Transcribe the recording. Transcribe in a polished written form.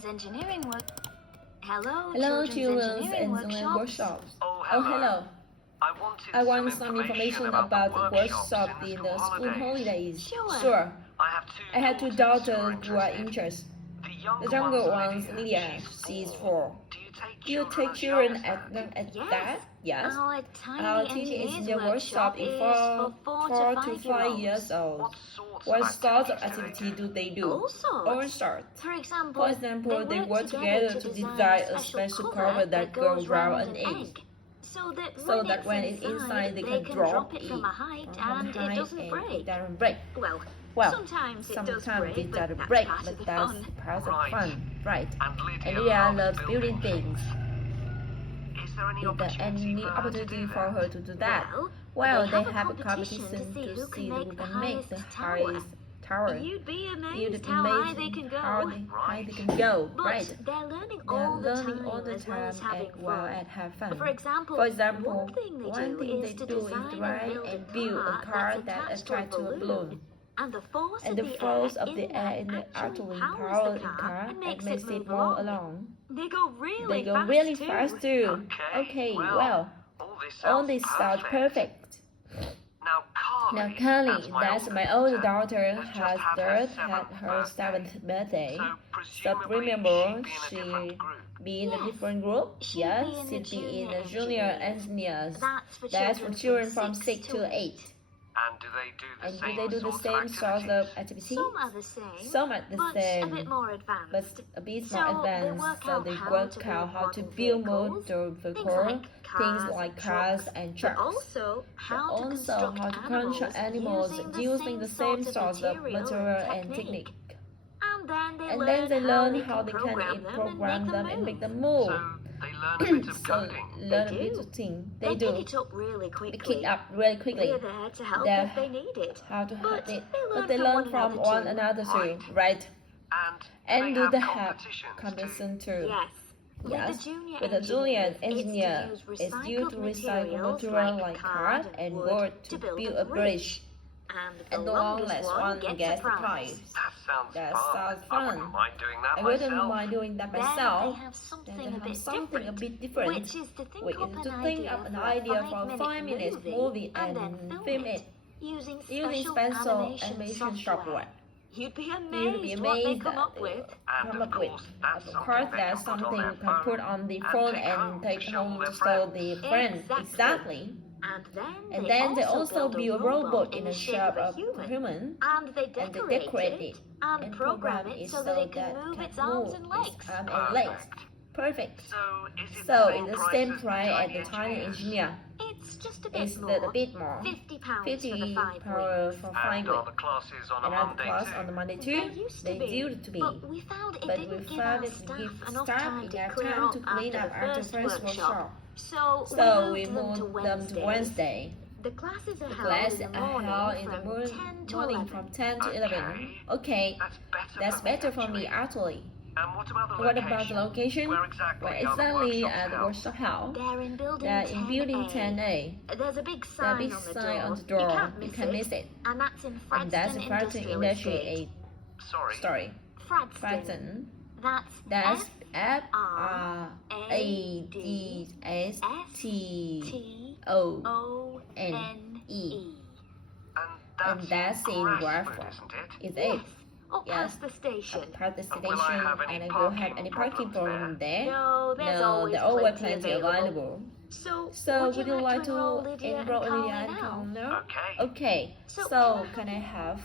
children's engineering work. Hello, Hello, children's children's engineering engineering workshops. Oh, Oh, hello. hello. I I want want some information about the workshop in the school holidays. Sure. I have two daughters who are interested. The The younger one's Lydia, she's 4. Do you take children at Yes. that? Yes. Our Our tiny teen engineers engineer workshop is for 4 to 5 years old. What sorts of activity do they do? All sorts. All sorts. For example, For example, they work together to design a special cover that goes round an egg. So So that when it's inside, they can drop it from a height from and high it doesn't and break. it doesn't break. Well, Well, sometimes it does sometimes break, it but doesn't that's break, part of but the that's fun. part of Right. fun, right? And And Lydia Lydia loves loves building building things. Is there Is there any opportunity for her to do that? Well, Well, they they have a competition to see who can make the highest tower. You'd be You'd amazed be how high amazed they can go. how high they can go, But right? they're learning They're all the learning time, all the as well as time having and well fun. and have fun. For example, one one thing they do is design build a car that attached to a balloon. And the force of the air in the actually powers the car and makes it move along. They go They go really fast too. Okay, well, all this sounds perfect. Now, Carly, that's my older daughter, has just had her 7th birthday. So remember, she be in a different group? Yes, she'd be in the junior engineers. That's for children from 6 to 8. And do they do the same sorts of activities? Some are the same, Some are the but same, a bit more advanced. but a bit So more they advanced. work So out they how work to out build how to modern build vehicles, motor things like cars and but trucks. also how to Also, how to construct animals using the same sorts of material and technique. And then they learn how they can program them and make them So move. they learn a bit of So coding. learn a They bit do. of thing. They They do. pick it up really They quickly. pick up really quickly. We're there to help They're if they need it. How to But have it. they But they learn from one another too, right? And Do they they have have competition competition too? Yes. Yes, With with the a junior engineer, engineer, it's due to recycle material like card and wood to build a bridge, And the longest one gets the prize. That That sounds sounds fun. fun. I wouldn't mind doing that I wouldn't myself. mind doing that Then myself. they have Then something they a have bit something a different, bit different. which is to think up an idea for a 5-minute movie and film it using using special special animation software. You'd be You'd be amazed what they amazed come that up they with. come up with. Of course, that's something you can put on the phone and take home to show the friends. Exactly. And then they also build build a robot in the shape of a human. And they And they decorate decorate it it and program it so that it can move its arms and legs. Perfect. So So it's the same price as the tiny engineer. It's just a bit It's more. a bit more. £50 50 for the 5 per weeks. for 5 And weeks. are the classes on a Another Monday class too? on the Monday They too. used to They be, used to be. But we found it But we didn't give found our it staff give enough staff time to enough clear time up to clean up after the first workshop. So So we we moved them to Wednesday. The classes are The held class in the are held in the morning from 10 to morning 11. from 10 to 11. Okay, That's better for me actually. And What about the location? Where exactly Where are the exactly workshops at the held? workshop house? They're in building They're in building 10A. 10A. There's a big The sign, big on, the sign door. on the door. You You can't can miss miss it. And that's in Fradston And that's in Frampton Industrial Estate. Estate. Sorry. Frampton. That's That's FRADSTONE. And And that's in Grasford, Grasford. isn't it? Is it? Up Yes. past the station. Part the And will I station have any and I will have parking any parking problems problem there? No, there's No, always there are always plenty plenty available. So, Would you like to enroll Lydia enroll and Lydia and Carly now? Carl now? Okay. Okay, So so can I have